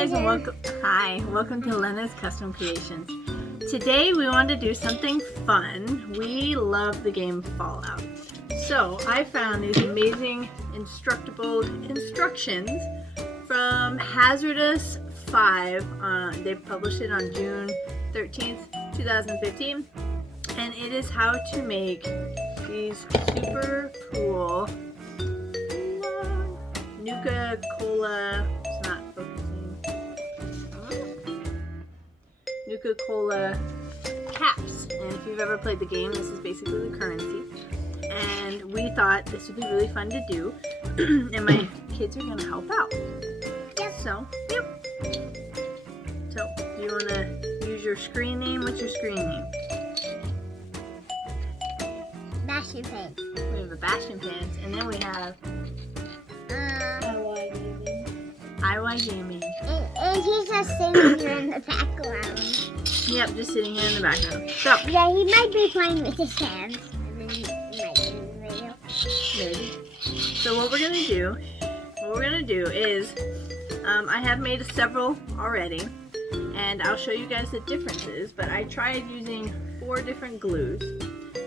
guys, and welcome to Lena's Custom Creations. Today we want to do something fun. We love the game Fallout. So I found these amazing Instructable instructions from Hazardous 5. They published it on June 13th, 2015. And it is how to make these super cool Nuka Cola, it's not focusing, Nuka Cola Caps. And if you've ever played the game, this is basically the currency. And we thought this would be really fun to do. And my kids are going to help out. Yep. So, yep. So, do you want to use your screen name? What's your screen name? Bastion Pants. We have a Bastion Pants, and then we have IY Gaming. And he's just sitting here in the background. Yep, just sitting here in the background. So yeah, he might be playing with his hands. And then he might be in the video. Maybe. So what we're gonna do is, I have made several already, and I'll show you guys the differences. But I tried using 4 different glues.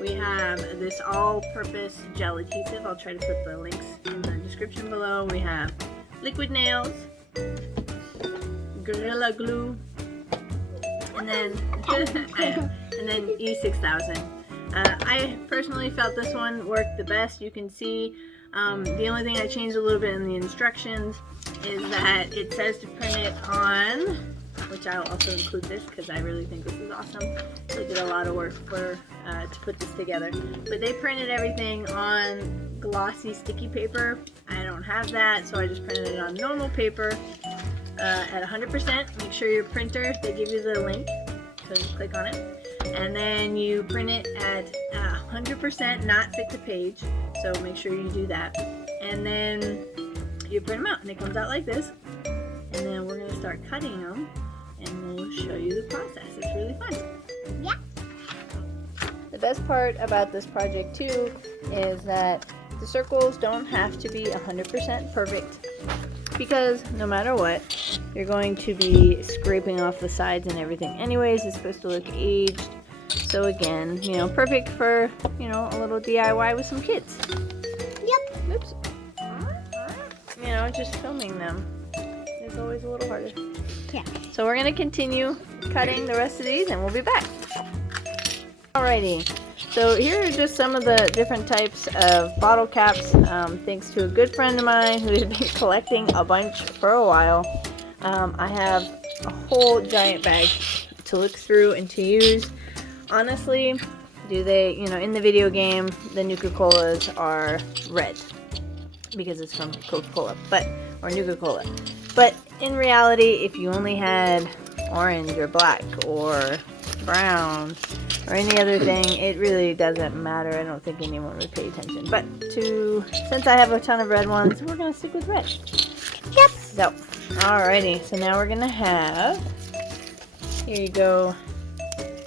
We have this all-purpose gel adhesive. I'll try to put the links in the description below. We have liquid nails, Gorilla Glue, and then E6000. I personally felt this one worked the best. You can see the only thing I changed a little bit in the instructions is that it says to print it on, which I'll also include this because I really think this is awesome. They did a lot of work to put this together. But they printed everything on glossy sticky paper. I don't have that, so I just printed it on normal paper at 100%. Make sure your printer, they give you the link, so you click on it. And then you print it at 100%, not fit to page, so make sure you do that. And then you print them out, and it comes out like this. And then we're going to start cutting them, and we'll show you the process. It's really fun. Yeah. The best part about this project too is that the circles don't have to be 100% perfect, because no matter what, you're going to be scraping off the sides and everything anyways. It's supposed to look aged. So again, perfect for, a little DIY with some kids. Yep. Oops. Just filming them is always a little harder. Yeah. So we're going to continue cutting the rest of these, and we'll be back. Alrighty, so here are just some of the different types of bottle caps, thanks to a good friend of mine who has been collecting a bunch for a while. I have a whole giant bag to look through and to use. Honestly, in the video game, the Nuka Colas are red because it's from Coca-Cola, or Nuka Cola. But in reality, if you only had orange or black or brown or any other thing, it really doesn't matter. I don't think anyone would pay attention. But since I have a ton of red ones, we're going to stick with red. Yep. So, alrighty. So now we're going to have, here you go.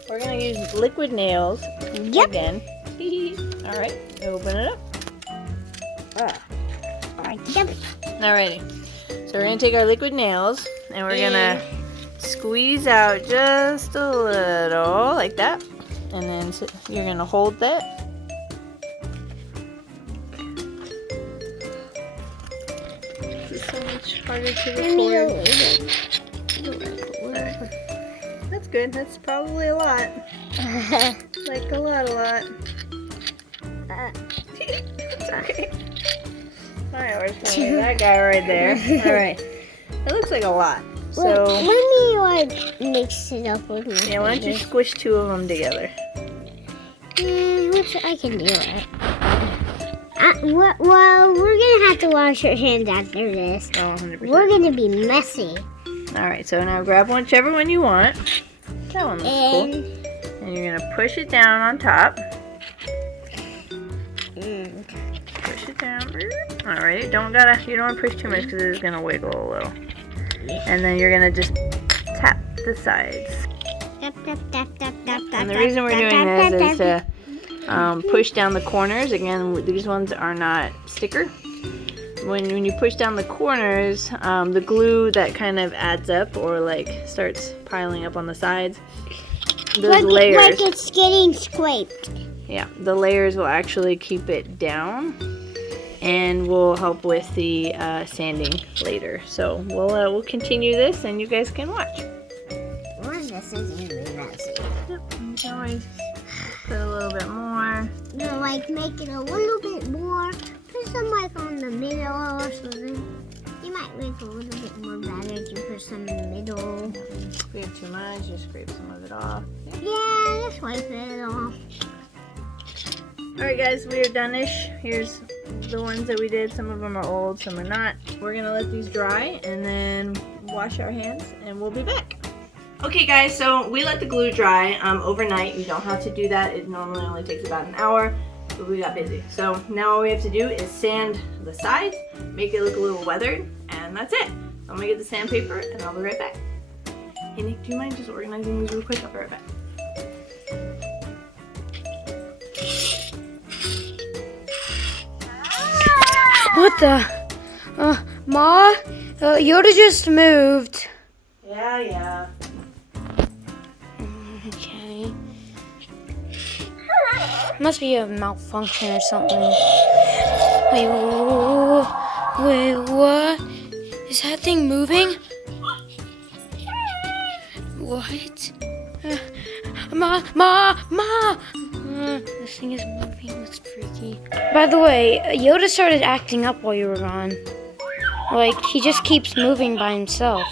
We're going to use liquid nails again. Alright, open it up. Yep. Alrighty. So we're going to take our liquid nails and we're going to squeeze out just a little, like that. And then you're going to hold that. This is so much harder to record. That's good. That's probably a lot. Like a lot. It's okay. Alright, we're putting that guy right there. Alright. It looks like a lot. So let me mix it up with my yeah, why don't you squish 2 of them together? Which I can do it. Well, we're gonna have to wash our hands after this. Oh, 100%. We're gonna be messy. Alright, so now grab whichever one you want. That one looks cool. And you're gonna push it down on top. Push it down. Alright, you don't want to push too much because it is gonna wiggle a little. And then you're gonna just tap the sides. And the reason we're doing this is to push down the corners. Again, these ones are not sticker, when you push down the corners, the glue that kind of adds up or like starts piling up on the sides, those layers. Like it's getting scraped. Yeah, the layers will actually keep it down and will help with the sanding later. So we'll continue this and you guys can watch. This is really messy. Yep, you can always put a little bit more. No, like make it a little bit more. Put some like on the middle or something. You might make a little bit more better if you put some in the middle. Scrape too much, just scrape some of it off. Yeah, just wipe it off. Alright guys, we are done-ish. Here's the ones that we did. Some of them are old, some are not. We're gonna let these dry and then wash our hands and we'll be back. Okay guys, so we let the glue dry overnight. You don't have to do that. It normally only takes about an hour, but we got busy. So now all we have to do is sand the sides, make it look a little weathered, and that's it. I'm gonna get the sandpaper and I'll be right back. Hey Nick, do you mind just organizing these real quick? I'll be right back. What the? Ma? Yoda just moved. Yeah. Okay. Must be a malfunction or something. Wait, what? Is that thing moving? What? Ma! This thing is moving. That's freaky. By the way, Yoda started acting up while you were gone. Like, he just keeps moving by himself.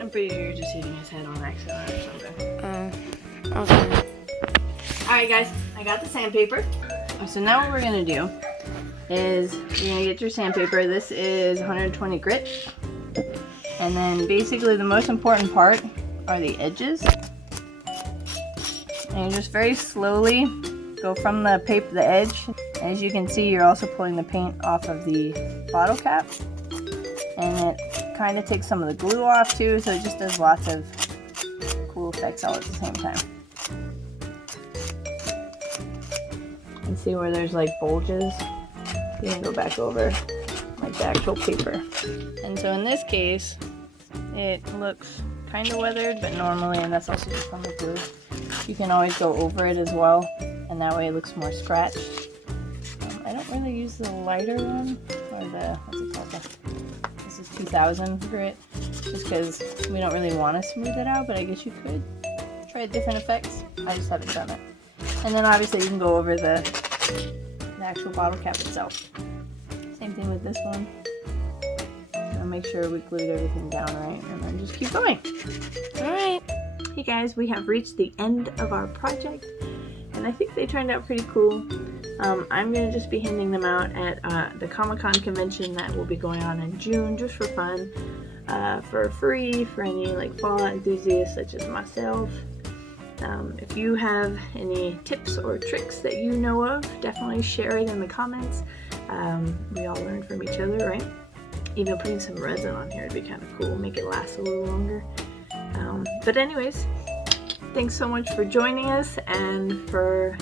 I'm pretty sure you're just hitting his head on accident or something. Okay. Alright guys, I got the sandpaper. So now what we're going to do is you're going to get your sandpaper. This is 120 grit. And then basically the most important part are the edges. And you just very slowly go from the paper, the edge. As you can see, you're also pulling the paint off of the bottle cap. And it kind of takes some of the glue off too, so it just does lots of cool effects all at the same time. And see where there's like bulges? You can go back over like the actual paper. And so in this case, it looks kind of weathered, but normally, and that's also just from the glue, you can always go over it as well, and that way it looks more scratched. I don't really use the lighter one, or the, what's it called? This is 2000 grit, just because we don't really want to smooth it out, but I guess you could try different effects. I just haven't done it. And then obviously you can go over the actual bottle cap itself. Same thing with this one. So make sure we glued everything down right, and then just keep going. Alright. Hey guys, we have reached the end of our project, and I think they turned out pretty cool. I'm going to just be handing them out at the Comic-Con convention that will be going on in June, just for fun, for free, for any like Fallout enthusiasts such as myself. If you have any tips or tricks that you know of, definitely share it in the comments. We all learn from each other, right? Even putting some resin on here would be kind of cool, make it last a little longer. But anyways, thanks so much for joining us and for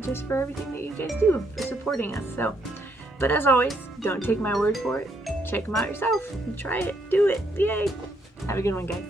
just for everything that you guys do, for supporting us. So, but as always, don't take my word for it. Check them out yourself. Try it. Do it. Yay. Have a good one, guys.